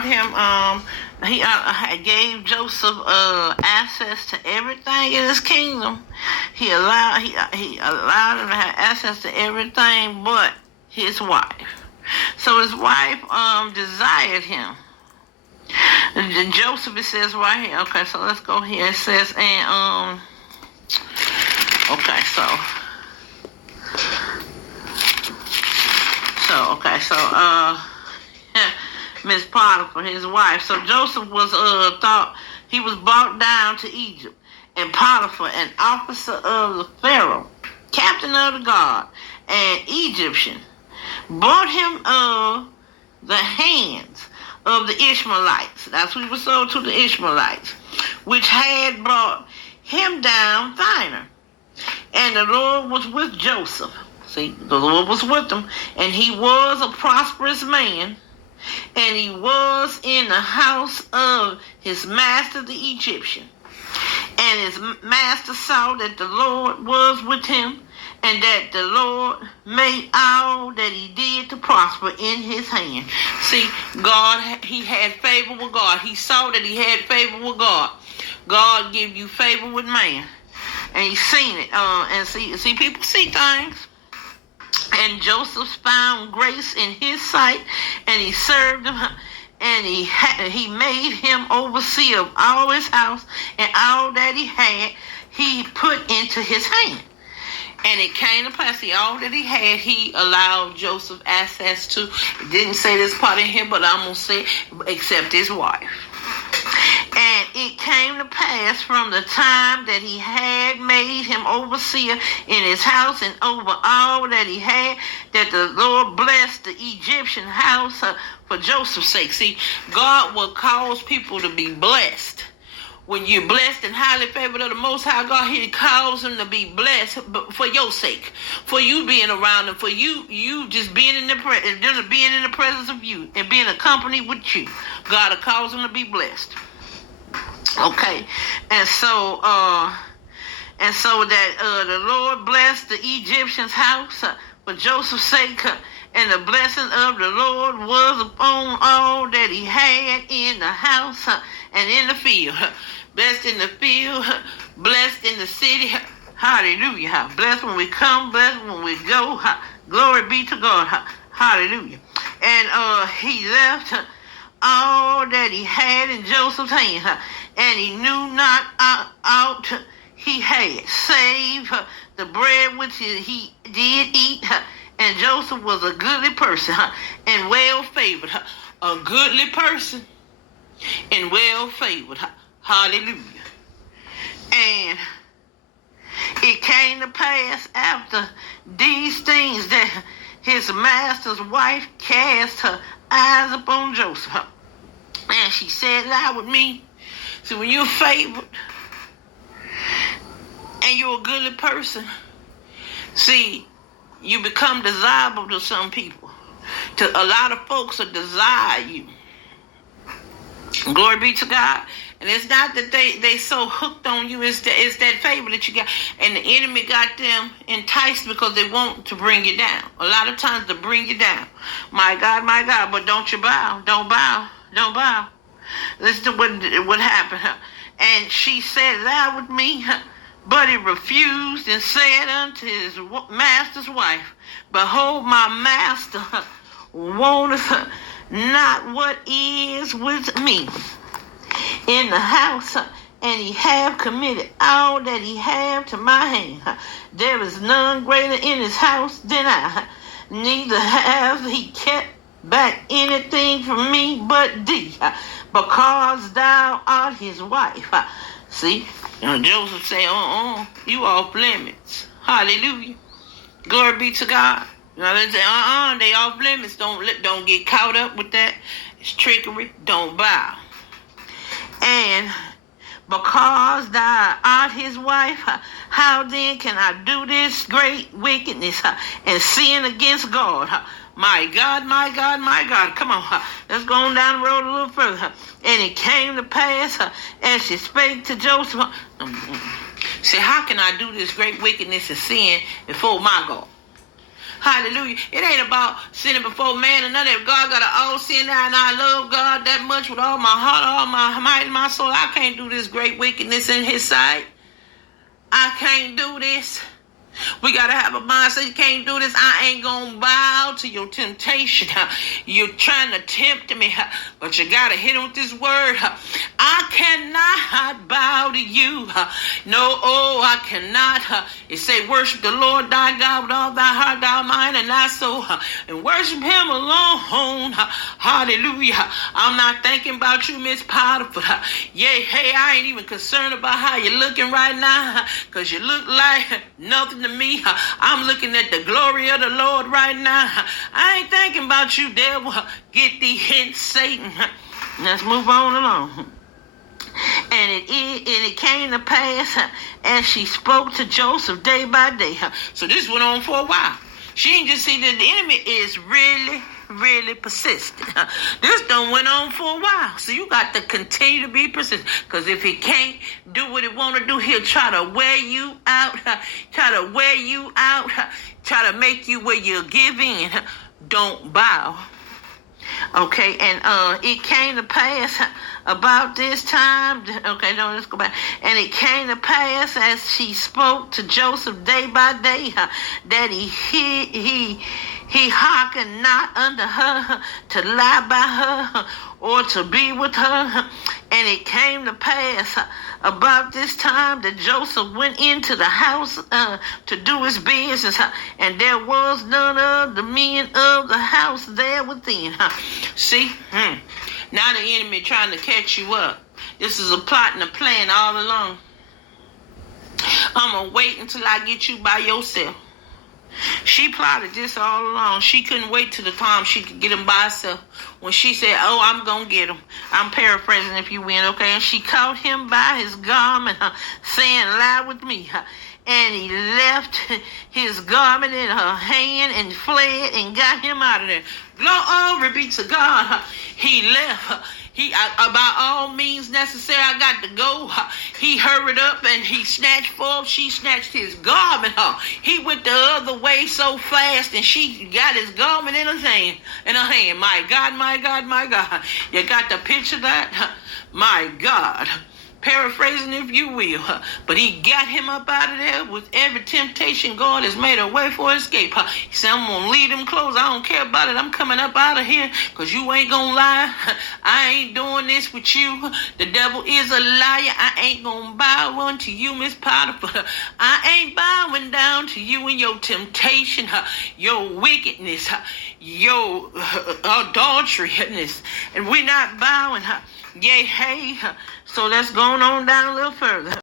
him. He gave Joseph access to everything in his kingdom. He allowed him to have access to everything but his wife. So his wife desired him. And Joseph, it says right here. Okay, so let's go here. It says okay, Miss Potiphar, his wife. So Joseph was thought he was brought down to Egypt, and Potiphar, an officer of the Pharaoh, captain of the guard, and Egyptian, brought him of the hands of the Ishmaelites. That's what he was sold to, the Ishmaelites, which had brought him down thither. And the Lord was with Joseph. See, the Lord was with him, and he was a prosperous man, and he was in the house of his master, the Egyptian. And his master saw that the Lord was with him, and that the Lord made all that he did to prosper in his hand. See, God, he had favor with God. He saw that he had favor with God. God give you favor with man. And he seen it. And see, people see things. And Joseph found grace in his sight, and he served him, and he made him overseer of all his house, and all that he had, he put into his hand. And it came to pass, all that he had, he allowed Joseph access to. It didn't say this part in here, but I'm going to say, except his wife. And it came to pass from the time that he had made him overseer in his house and over all that he had, that the Lord blessed the Egyptian house for Joseph's sake. See, God will cause people to be blessed. When you're blessed and highly favored of the Most High God, he calls them to be blessed for your sake, for you being around them, for you just being in the presence of you and being accompanied with you. God will cause them to be blessed. Okay, and so that the Lord blessed the Egyptian's house for Joseph's sake, and the blessing of the Lord was upon all that he had in the house and in the field. Blessed in the field, blessed in the city. Hallelujah. Blessed when we come, blessed when we go. Glory be to God. Hallelujah. And he left all that he had in Joseph's hand, and he knew not aught he had, save the bread which he did eat. And Joseph was a goodly person and well favored. A goodly person and well favored. Hallelujah. And it came to pass after these things that his master's wife cast her eyes upon Joseph. And she said, lie with me. See, when you're favored and you're a goodly person, see, you become desirable to some people. To a lot of folks will desire you. Glory be to God. And it's not that they so hooked on you. It's that favor that you got. And the enemy got them enticed because they want to bring you down. A lot of times to bring you down. My God. But don't you bow. Don't bow. Listen to what happened. And she said, lie with me. But he refused and said unto his master's wife, behold, my master wanteth not what is with me in the house, and he have committed all that he have to my hand. There is none greater in his house than I, neither have he kept back anything from me but thee, because thou art his wife. See, Joseph said, you off limits. Hallelujah. Glory be to God. Now they say, they off limits. Don't get caught up with that. It's trickery. Don't bow. And because thou art his wife, how then can I do this great wickedness and sin against God? My God. Come on. Let's go on down the road a little further. And it came to pass as she spake to Joseph. Say, how can I do this great wickedness and sin before my God? Hallelujah. It ain't about sinning before man and none of that. God got to all sin now, and I love God that much with all my heart, all my might, and my soul. I can't do this great wickedness in his sight. I can't do this. We got to have a mindset. You can't do this. I ain't going to bow to your temptation. You're trying to tempt me, but you got to hit him with this word. I cannot bow to you. No, I cannot. It say, worship the Lord thy God with all thy heart, thy mind, and thy soul, and worship him alone. Hallelujah. I'm not thinking about you, Miss Potiphar. Yeah, hey, I ain't even concerned about how you're looking right now, because you look like nothing to me. I'm looking at the glory of the Lord right now. I ain't thinking about you, devil. Get thee hence, Satan. Let's move on along. And it came to pass as she spoke to Joseph day by day. So this went on for a while. She didn't just see that the enemy is really persistent. This done went on for a while. So you got to continue to be persistent. Because if he can't do what he want to do, he'll try to wear you out. Try to make you where you give in. Don't bow. Okay, and it came to pass about this time. Okay, no, let's go back. And it came to pass as she spoke to Joseph day by day that he hearkened not unto her to lie by her or to be with her. And it came to pass about this time that Joseph went into the house to do his business, and there was none of the men of the house there within. See? Now the enemy trying to catch you up. This is a plot and a plan all along. I'm going to wait until I get you by yourself. She plotted this all along. She couldn't wait till the time she could get him by herself. When she said, I'm going to get him. I'm paraphrasing if you will, okay? And she caught him by his garment, saying, lie with me. And he left his garment in her hand and fled and got him out of there. Glory be to God. He left. By all means necessary, I got to go. He hurried up and he snatched forth. She snatched his garment. He went the other way so fast, and she got his garment in her hand. My God, my God, my God. You got to picture that? My God. Paraphrasing if you will. But he got him up out of there with every temptation. God has made a way for escape. He said, I'm going to leave them clothes. I don't care about it. I'm coming up out of here because you ain't going to lie. I ain't doing this with you. The devil is a liar. I ain't going to bow unto you, Miss Potiphar. I ain't bowing down to you and your temptation, your wickedness, your adulteryness. And we're not bowing. Yay, hey. So let's go on down a little further.